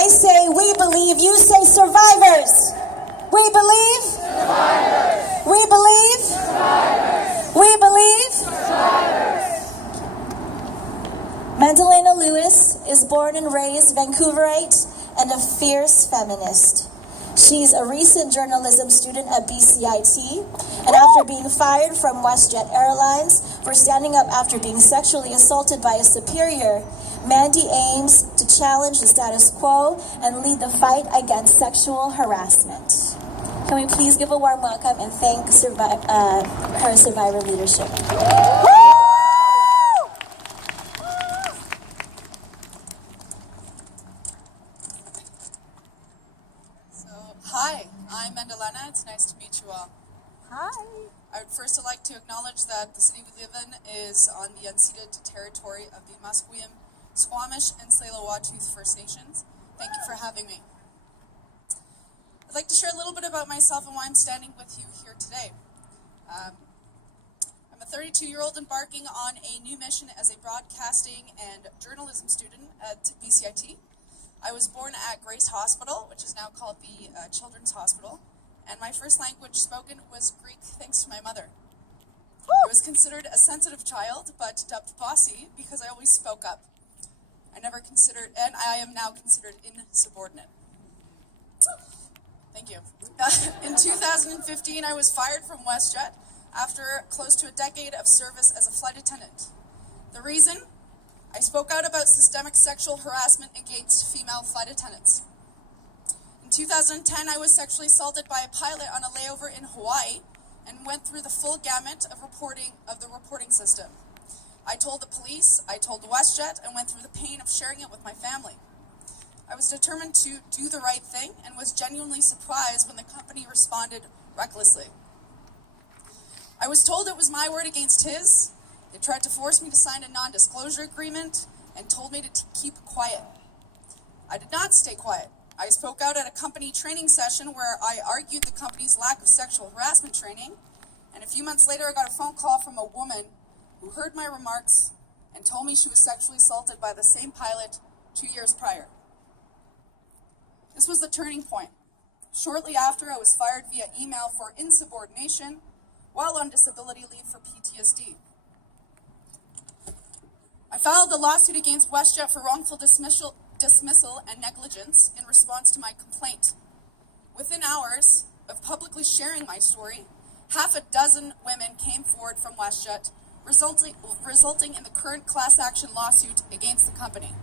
I say we believe, you say survivors. We believe. Survivors. We believe. Survivors. We believe. Survivors. Mandalena Lewis is born and raised Vancouverite and a fierce feminist. She's a recent journalism student at BCIT, and after being fired from WestJet Airlines for standing up after being sexually assaulted by a superior, Mandy aims to challenge the status quo and lead the fight against sexual harassment. Can we please give a warm welcome and thank her survivor leadership. Hi, I'm Mandalena. It's nice to meet you all. Hi. I would first like to acknowledge that the city we live in is on the unceded territory of the Musqueam, Squamish, and Tsleil-Waututh First Nations. Thank you for having me. I'd like to share a little bit about myself and why I'm standing with you here today. I'm a 32-year-old embarking on a new mission as a broadcasting and journalism student at BCIT. I was born at Grace Hospital, which is now called the Children's Hospital, and my first language spoken was Greek thanks to my mother. I was considered a sensitive child, but dubbed bossy because I always spoke up. I am now considered insubordinate. Thank you. In 2015, I was fired from WestJet after close to a decade of service as a flight attendant. The reason? I spoke out about systemic sexual harassment against female flight attendants. In 2010, I was sexually assaulted by a pilot on a layover in Hawaii and went through the full gamut of the reporting system. I told the police, I told WestJet, and went through the pain of sharing it with my family. I was determined to do the right thing and was genuinely surprised when the company responded recklessly. I was told it was my word against his. They tried to force me to sign a non-disclosure agreement and told me to keep quiet. I did not stay quiet. I spoke out at a company training session where I argued the company's lack of sexual harassment training, and a few months later I got a phone call from a woman who heard my remarks and told me she was sexually assaulted by the same pilot 2 years prior. This was the turning point. Shortly after, I was fired via email for insubordination while on disability leave for PTSD. I filed a lawsuit against WestJet for wrongful dismissal and negligence in response to my complaint. Within hours of publicly sharing my story, half a dozen women came forward from WestJet, resulting in the current class action lawsuit against the company.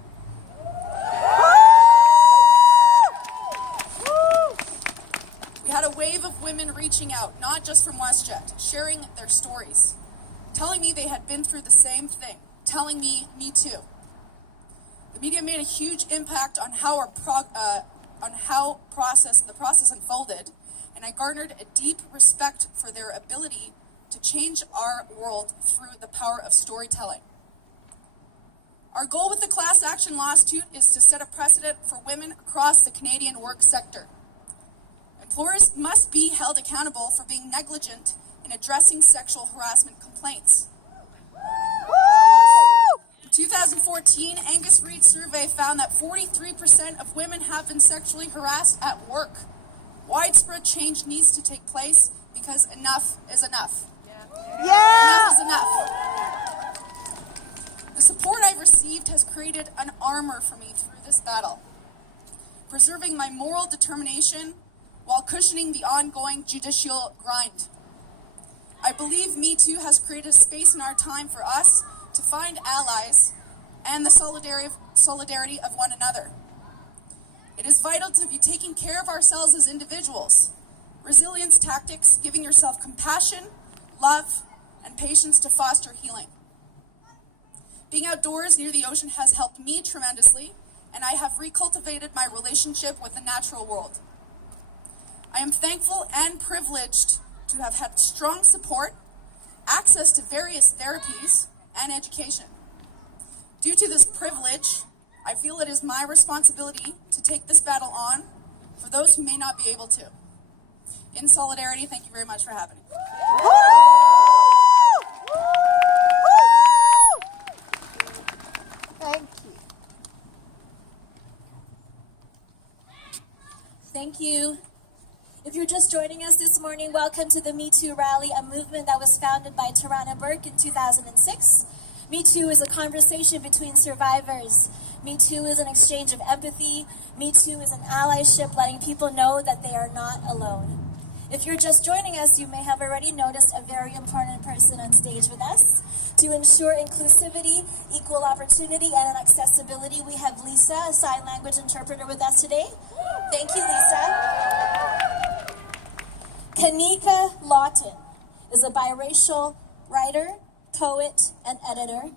We had a wave of women reaching out, not just from WestJet, sharing their stories, telling me they had been through the same thing, telling me too. The media made a huge impact on how the process unfolded, and I garnered a deep respect for their ability to change our world through the power of storytelling. Our goal with the class action lawsuit is to set a precedent for women across the Canadian work sector. Employers must be held accountable for being negligent in addressing sexual harassment complaints. In 2014, Angus Reid's survey found that 43% of women have been sexually harassed at work. Widespread change needs to take place because enough is enough. Enough is enough. The support I've received has created an armor for me through this battle, preserving my moral determination while cushioning the ongoing judicial grind. I believe Me Too has created a space in our time for us to find allies and the solidarity of one another. It is vital to be taking care of ourselves as individuals. Resilience tactics, giving yourself compassion, love, and patience to foster healing. Being outdoors near the ocean has helped me tremendously, and I have recultivated my relationship with the natural world. I am thankful and privileged to have had strong support, access to various therapies, and education. Due to this privilege, I feel it is my responsibility to take this battle on for those who may not be able to. In solidarity, thank you very much for having me. Thank you. Thank you. If you're just joining us this morning, welcome to the Me Too Rally, a movement that was founded by Tarana Burke in 2006. Me Too is a conversation between survivors. Me Too is an exchange of empathy. Me Too is an allyship, letting people know that they are not alone. If you're just joining us, you may have already noticed a very important person on stage with us. To ensure inclusivity, equal opportunity, and accessibility, we have Lisa, a sign language interpreter, with us today. Thank you, Lisa. Kanika Lawton is a biracial writer, poet, and editor.